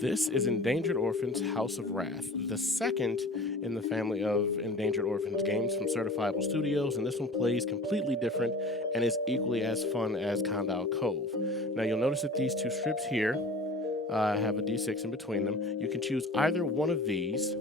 This is Endangered Orphans House of Wrath, the second in the family of Endangered Orphans games from Certifiable Studios, and this one plays completely different and is equally as fun as Condal Cove. Now you'll notice that these two strips here have a d6 in between them. You can choose either one of these.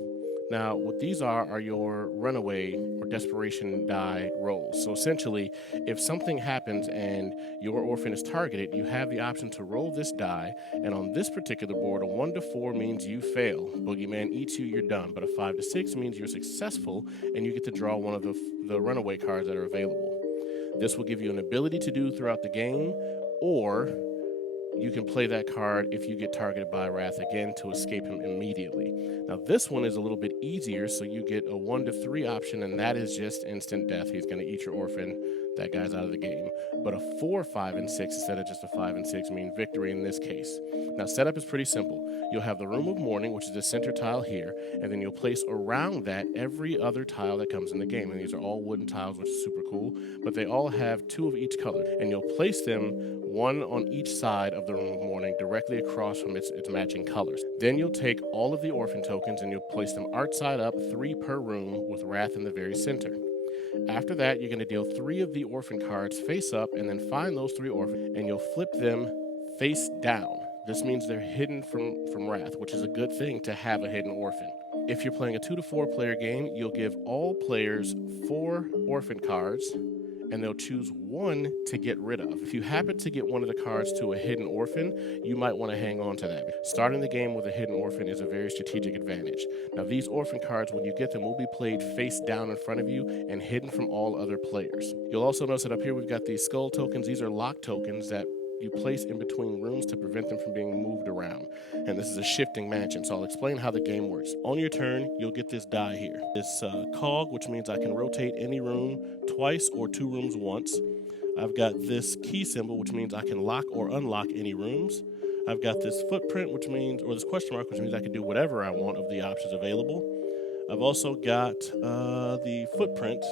Now, what these are your runaway or desperation die rolls. So essentially, if something happens and your orphan is targeted, you have the option to roll this die. And on this particular board, a 1 to 4 means you fail. Boogeyman eats you, you're done. But a 5 to 6 means you're successful and you get to draw one of the runaway cards that are available. This will give you an ability to do throughout the game, or you can play that card if you get targeted by Wrath again to escape him immediately. Now this one is a little bit easier, so you get a 1 to 3 option, and that is just instant death. He's going to eat your orphan. That guy's out of the game. But a 4, 5, and 6 instead of just a 5 and 6 mean victory in this case. Now setup is pretty simple. You'll have the Room of Mourning, which is the center tile here, and then you'll place around that every other tile that comes in the game. And these are all wooden tiles, which is super cool, but they all have 2 of each color. And you'll place them one on each side of the Room of Mourning directly across from its matching colors. Then you'll take all of the orphan tokens and you'll place them art side up, 3 per room, with Wrath in the very center. After that, you're going to deal 3 of the orphan cards face up and then find those 3 orphans, and you'll flip them face down. This means they're hidden from Wrath, which is a good thing to have a hidden orphan. If you're playing a 2 to 4 player game, you'll give all players 4 orphan cards, and they'll choose 1 to get rid of. If you happen to get one of the cards to a hidden orphan, you might want to hang on to that. Starting the game with a hidden orphan is a very strategic advantage. Now these orphan cards, when you get them, will be played face down in front of you and hidden from all other players. You'll also notice that up here we've got these skull tokens. These are lock tokens that you place in between rooms to prevent them from being moved around. And this is a shifting mansion, so I'll explain how the game works. On your turn, you'll get this die here. This cog, which means I can rotate any room twice or 2 rooms once. I've got this key symbol, which means I can lock or unlock any rooms. I've got this footprint, which means, or this question mark, which means I can do whatever I want of the options available. I've also got the footprint.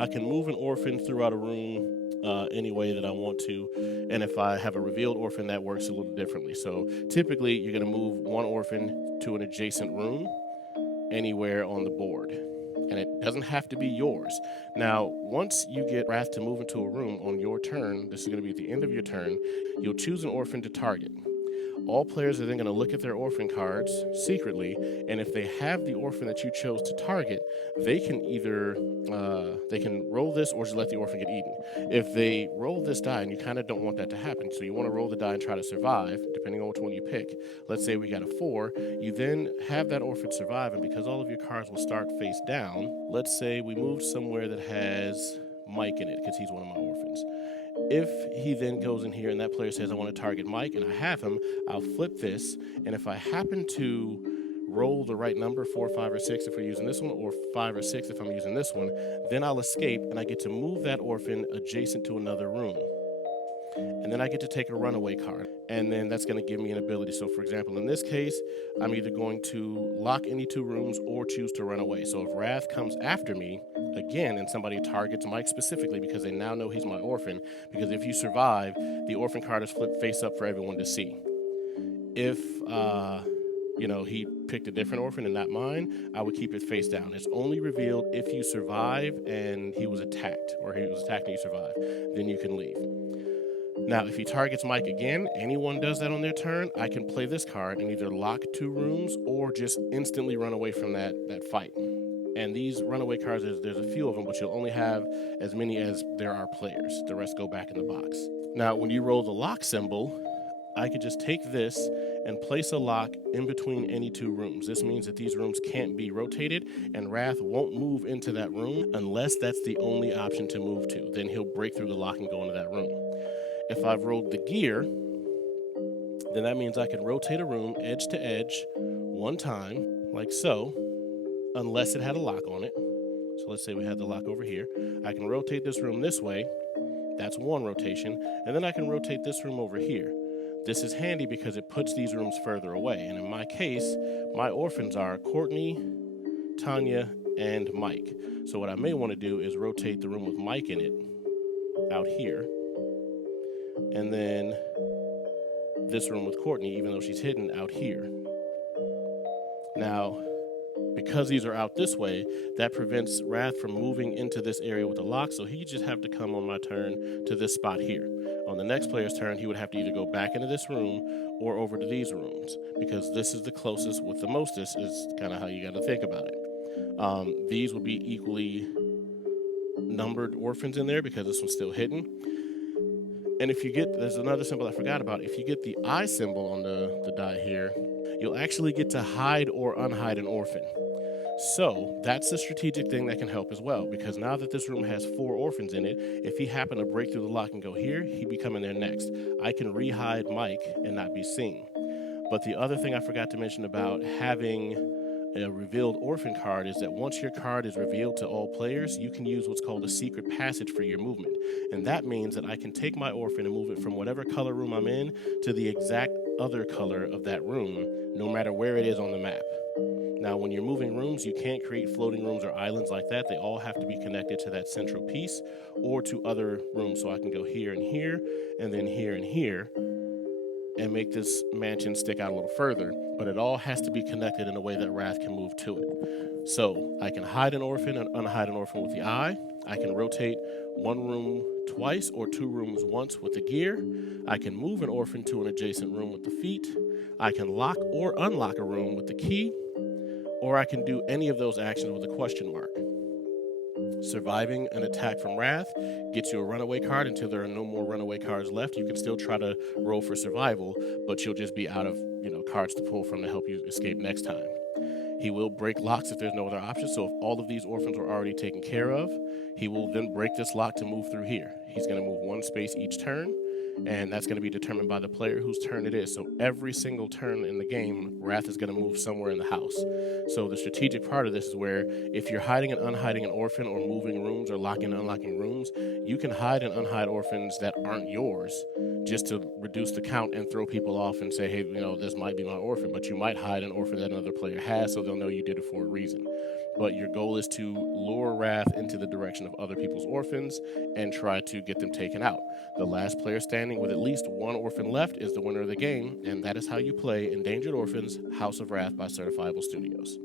I can move an orphan throughout a room any way that I want to, and if I have a revealed orphan, that works a little differently. So typically you're going to move one orphan to an adjacent room anywhere on the board, and it doesn't have to be yours. Now once you get Wrath to move into a room on your turn, this is going to be at the end of your turn, you'll choose an orphan to target. All players are then going to look at their orphan cards secretly, and if they have the orphan that you chose to target, they can either they can roll this or just let the orphan get eaten. If they roll this die, and you kind of don't want that to happen, so you want to roll the die and try to survive, depending on which one you pick. Let's say we got a 4, you then have that orphan survive, and because all of your cards will start face down, let's say we moved somewhere that has Mike in it, because he's one of my orphans. If he then goes in here and that player says, I want to target Mike, and I have him, I'll flip this, and if I happen to roll the right number, 4, 5, or 6 if we're using this one, or 5 or 6 if I'm using this one, then I'll escape, and I get to move that orphan adjacent to another room. And then I get to take a runaway card, and then that's going to give me an ability. So for example, in this case, I'm either going to lock any 2 rooms or choose to run away. So if Wrath comes after me again and somebody targets Mike specifically because they now know he's my orphan, because if you survive, the orphan card is flipped face up for everyone to see. If he picked a different orphan and not mine, I would keep it face down. It's only revealed if you survive and he was attacked, or he was attacked and you survive, then you can leave. Now, if he targets Mike again, anyone does that on their turn, I can play this card and either lock 2 rooms or just instantly run away from that fight. And these runaway cards, there's a few of them, but you'll only have as many as there are players. The rest go back in the box. Now, when you roll the lock symbol, I could just take this and place a lock in between any 2 rooms. This means that these rooms can't be rotated, and Wrath won't move into that room unless that's the only option to move to. Then he'll break through the lock and go into that room. If I've rolled the gear, then that means I can rotate a room edge to edge 1 time, like so, unless it had a lock on it. So let's say we had the lock over here. I can rotate this room this way. That's 1 rotation. And then I can rotate this room over here. This is handy because it puts these rooms further away. And in my case, my orphans are Courtney, Tanya, and Mike. So what I may want to do is rotate the room with Mike in it out here. And then this room with Courtney, even though she's hidden, out here. Now, because these are out this way, that prevents Wrath from moving into this area with a lock, so he just have to come on my turn to this spot here. On the next player's turn, he would have to either go back into this room or over to these rooms, because this is the closest with the mostest is kind of how you got to think about it. These would be equally numbered orphans in there because this one's still hidden. And if you get, there's another symbol I forgot about. If you get the eye symbol on the die here, you'll actually get to hide or unhide an orphan. So that's the strategic thing that can help as well, because now that this room has 4 orphans in it, if he happened to break through the lock and go here, he'd be coming there next. I can re-hide Mike and not be seen. But the other thing I forgot to mention about having a revealed orphan card is that once your card is revealed to all players, you can use what's called a secret passage for your movement. And that means that I can take my orphan and move it from whatever color room I'm in to the exact other color of that room, no matter where it is on the map. Now, when you're moving rooms, you can't create floating rooms or islands like that. They all have to be connected to that central piece or to other rooms. So I can go here and here, and then here and here, and make this mansion stick out a little further, but it all has to be connected in a way that Wrath can move to it. So I can hide an orphan and unhide an orphan with the eye. I can rotate one room twice or 2 rooms once with the gear. I can move an orphan to an adjacent room with the feet. I can lock or unlock a room with the key, or I can do any of those actions with a question mark. Surviving an attack from Wrath gets you a runaway card until there are no more runaway cards left. You can still try to roll for survival, but you'll just be out of cards to pull from to help you escape next time. He will break locks if there's no other option. So if all of these orphans were already taken care of, he will then break this lock to move through here. He's going to move 1 space each turn, and that's going to be determined by the player whose turn it is. So every single turn in the game, Wrath is going to move somewhere in the house. So the strategic part of this is where if you're hiding and unhiding an orphan or moving rooms or locking and unlocking rooms, you can hide and unhide orphans that aren't yours just to reduce the count and throw people off and say, hey, this might be my orphan, but you might hide an orphan that another player has so they'll know you did it for a reason. But your goal is to lure Wrath into the direction of other people's orphans and try to get them taken out. The last player standing with at least 1 orphan left is the winner of the game, and that is how you play Endangered Orphans, House of Wrath by Certifiable Studios.